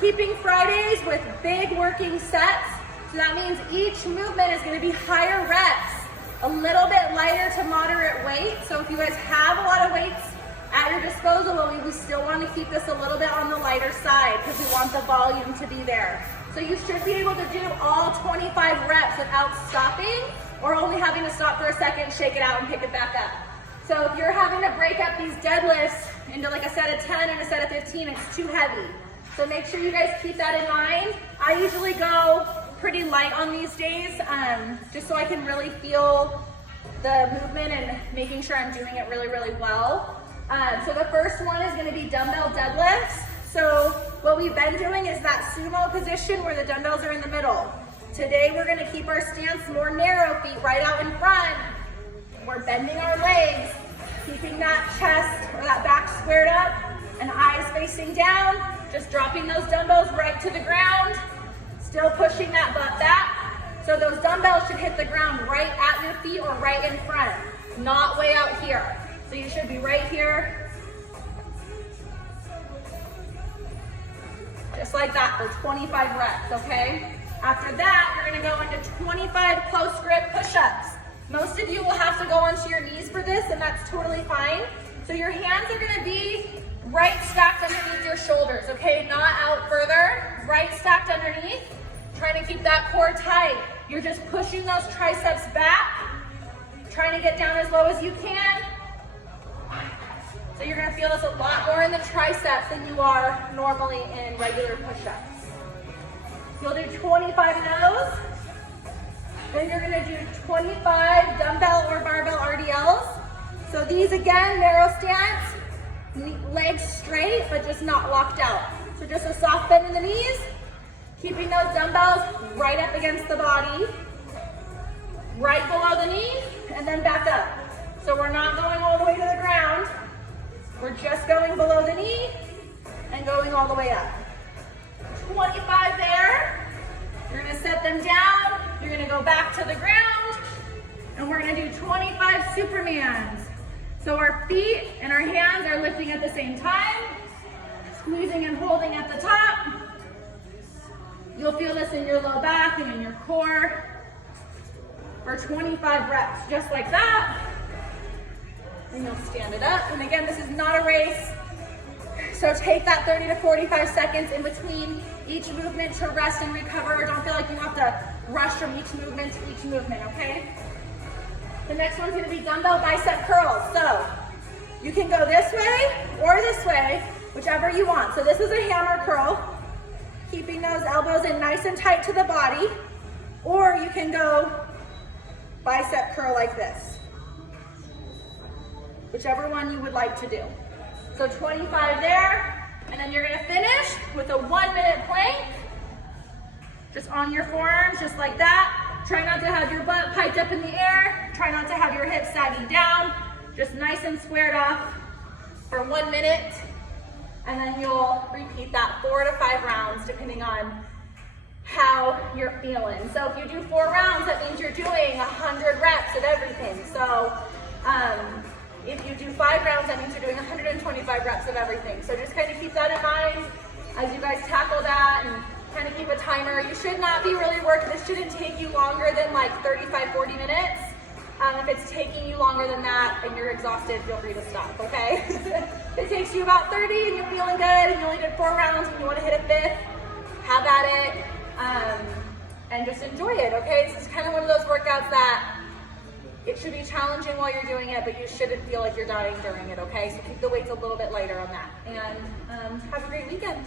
keeping Fridays with big working sets. So that means each movement is gonna be higher reps, a little bit lighter to moderate weight. So if you guys have a lot of weights at your disposal, we still want to keep this a little bit on the lighter side because we want the volume to be there. So you should be able to do all 25 reps without stopping or only having to stop for a second, shake it out and pick it back up. So if you're having to break up these deadlifts into like a set of 10 and a set of 15, it's too heavy. So make sure you guys keep that in mind. I usually go pretty light on these days, just so I can really feel the movement and making sure I'm doing it really, really well. So the first one is gonna be dumbbell deadlifts. So what we've been doing is that sumo position where the dumbbells are in the middle. Today we're gonna keep our stance more narrow, feet right out in front. We're bending our legs, keeping that chest or that back squared up and eyes facing down, just dropping those dumbbells right to the ground. Still pushing that butt back. So those dumbbells should hit the ground right at your feet or right in front, not way out here. So you should be right here. Just like that for 25 reps, okay? After that, you're gonna go into 25 close grip push-ups. Most of you will have to go onto your knees for this, and that's totally fine. So your hands are gonna be right stacked underneath your shoulders, okay? Not out further, right stacked underneath. Trying to keep that core tight. You're just pushing those triceps back, trying to get down as low as you can. So you're gonna feel this a lot more in the triceps than you are normally in regular push-ups. You'll do 25 of those. Then you're gonna do 25 dumbbell or barbell RDLs. So these again, narrow stance, legs straight, but just not locked out. So just a soft bend in the knees, keeping those dumbbells right up against the body, right below the knee, and then back up. So we're not going all the way to the ground. We're just going below the knee and going all the way up. 25 there. You're gonna set them down. You're gonna go back to the ground, and we're gonna do 25 Supermans. So our feet and our hands are lifting at the same time, squeezing and holding at the top. You'll feel this in your low back and in your core for 25 reps, just like that. And you'll stand it up. And again, this is not a race. So take that 30 to 45 seconds in between each movement to rest and recover. Don't feel like you have to rush from each movement to each movement, okay? The next one's gonna be dumbbell bicep curls. So you can go this way or this way, whichever you want. So this is a hammer curl, keeping those elbows in nice and tight to the body, or you can go bicep curl like this. Whichever one you would like to do. So 25 there, and then you're gonna finish with a 1-minute plank, just on your forearms, just like that. Try not to have your butt piped up in the air. Try not to have your hips sagging down. Just nice and squared off for 1 minute. And then you'll repeat that 4 to 5 rounds, depending on how you're feeling. So if you do 4 rounds, that means you're doing 100 reps of everything. So if you do 5 rounds, that means you're doing 125 reps of everything. So just kind of keep that in mind as you guys tackle that and kind of keep a timer. You should not be really working. This shouldn't take you longer than like 35, 40 minutes. If it's taking you longer than that and you're exhausted, feel free to stop, okay? If it takes you about 30 and you're feeling good and you only did 4 rounds and you want to hit a 5th, have at it, and just enjoy it, okay? This is kind of one of those workouts that it should be challenging while you're doing it, but you shouldn't feel like you're dying during it, okay? So keep the weights a little bit lighter on that. And have a great weekend.